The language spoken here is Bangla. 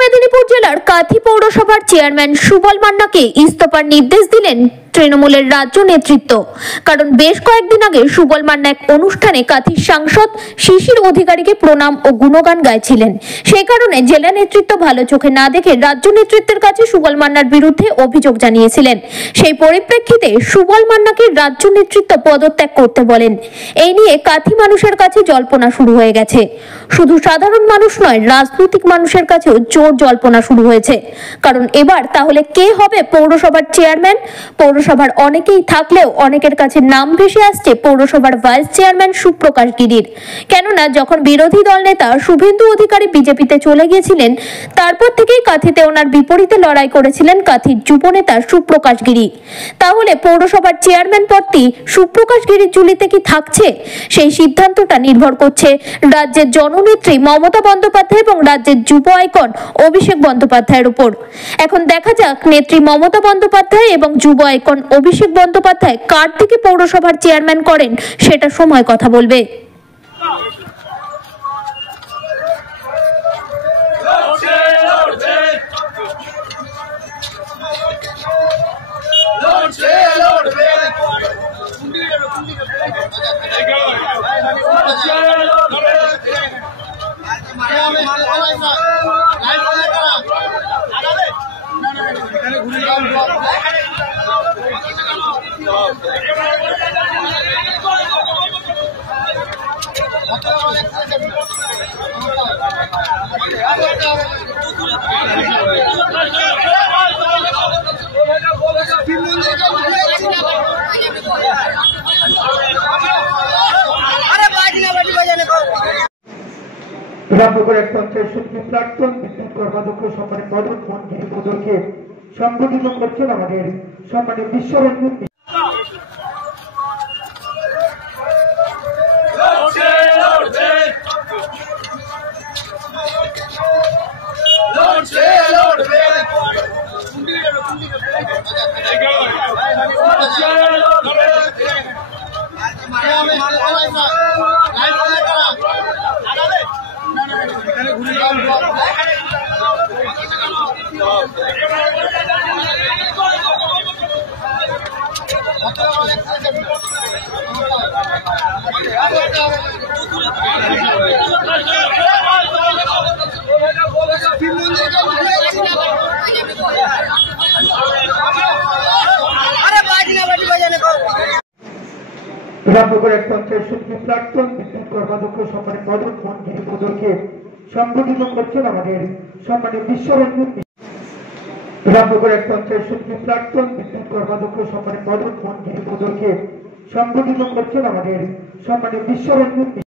মেদিনীপুর জেলার কাঁথি পৌরসভার চেয়ারম্যান সুবল মান্নাকে ইস্তফার নির্দেশ দিলেন তৃণমূলের রাজ্য নেতৃত্ব। কারণ বেশ কয়েকদিন আগে সুবল মান্না এক অনুষ্ঠানে কাঁথির সাংসদ শিশির অধিকারীকে প্রণাম ও গুণগান গাইছিলেন। সেই কারণে জেলা নেতৃত্ব ভালো চোখে না দেখে রাজ্য নেতৃত্বের কাছে সুবল মান্নার বিরুদ্ধে অভিযোগ জানিয়েছিলেন। সেই পরিপ্রেক্ষিতে সুবল মান্নাকে রাজ্য নেতৃত্ব পদত্যাগ করতে বলেন। এই নিয়ে কাঁথি মানুষের কাছে জল্পনা শুরু হয়ে গেছে। শুধু সাধারণ মানুষ নয়, রাজনৈতিক মানুষের কাছেও জোর জল্পনা শুরু হয়েছে। কারণ এবার তাহলে কে হবে পৌরসভার চেয়ারম্যান? পৌরসভার অনেকেই থাকলেও অনেকের কাছে নাম ভেসে আসছে পৌরসভার ভাইস চেয়ারম্যান সুপ্রকাশ গিরির। কেননা যখন বিরোধী দল নেতা শুভেন্দু অধিকারী বিজেপিতে চলে গিয়েছিলেন, তারপর থেকেই কাঁথিতে ওনার বিপরীতে লড়াই করেছিলেন কাঁথির যুব নেতা সুপ্রকাশ গিরি। তাহলে পৌরসভার চেয়ারম্যান পদটি সুপ্রকাশ গিরির ঝুলিতে কি থাকছে? সেই সিদ্ধান্তটা নির্ভর করছে রাজ্যের জননেত্রী মমতা বন্দ্যোপাধ্যায় এবং রাজ্যের যুব আইকন অভিষেক বন্দ্যোপাধ্যায়ের উপর। এখন দেখা যাক নেত্রী মমতা বন্দ্যোপাধ্যায় এবং যুব আইকন অভিষেক বন্দ্যোপাধ্যায় কার দিকে পৌরসভার চেয়ারম্যান করেন, সেটা সময় কথা বলবে। রামনগরের পঞ্চায়েত সমিতির প্রাক্তন বিদ্যুৎ কর্মাধ্যক্ষ সম্মানিত মদন মোহন গিরিপদরকে সংগঠিত করছেন আমাদের সম্মানিত বিশ্বরঞ্জন। রামনগরের পঞ্চায়েত সমিতির প্রাক্তন বিদ্যুৎ কর্মাধ্যক্ষ সম্মানিত মদন মোহন গিরিপদরকে সংগঠিত করছেন আমাদের সম্মানিত বিশ্বরঞ্জন। রামনগরের পঞ্চায়েত সমিতির প্রাক্তন বিদ্যুৎ কর্মাধ্যক্ষ সম্মানিত মদন মোহন গিরিপদরকে সংগঠিত করছেন আমাদের সম্মানিত বিশ্বরঞ্জন।